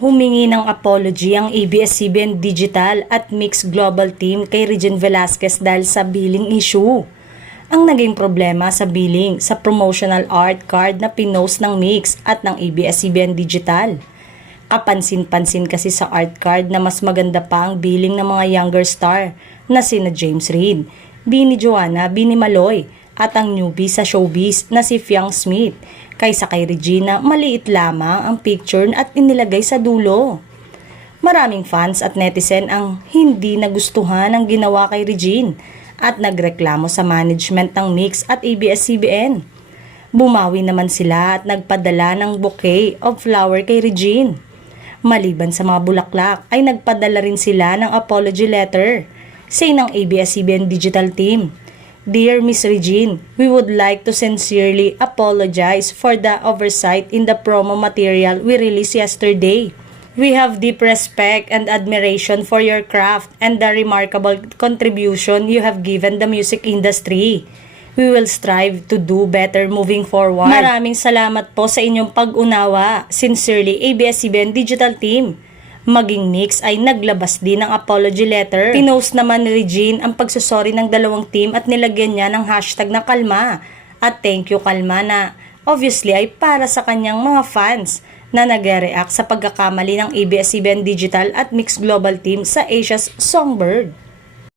Humingi ng apology ang ABS-CBN Digital at Mix Global Team kay Regine Velasquez dahil sa billing issue. Ang naging problema sa billing sa promotional art card na pinost ng Mix at ng ABS-CBN Digital. Kapansin-pansin kasi sa art card na mas maganda pa ang billing ng mga younger star na sina James Reid, Bini Joanna, Bini Maloy at ang newbie sa showbiz na si Fiang Smith. Kaysa kay Regina, maliit lamang ang picture at inilagay sa dulo. Maraming fans at netizen ang hindi nagustuhan ang ginawa kay Regine at nagreklamo sa management ng Mix at ABS-CBN. Bumawi naman sila at nagpadala ng bouquet of flower kay Regine. Maliban sa mga bulaklak ay nagpadala rin sila ng apology letter, say ng ABS-CBN Digital Team. Dear Miss Regine, we would like to sincerely apologize for the oversight in the promo material we released yesterday. We have deep respect and admiration for your craft and the remarkable contribution you have given the music industry. We will strive to do better moving forward. Maraming salamat po sa inyong pag-unawa. Sincerely, ABS-CBN Digital Team. Maging Mix ay naglabas din ng apology letter. Pinost naman ni Regine ang pagsusori ng dalawang team at nilagyan niya ng hashtag na kalma at thank you kalma na obviously ay para sa kanyang mga fans na nag-react sa pagkakamali ng ABS-CBN Digital at Mix Global Team sa Asia's Songbird.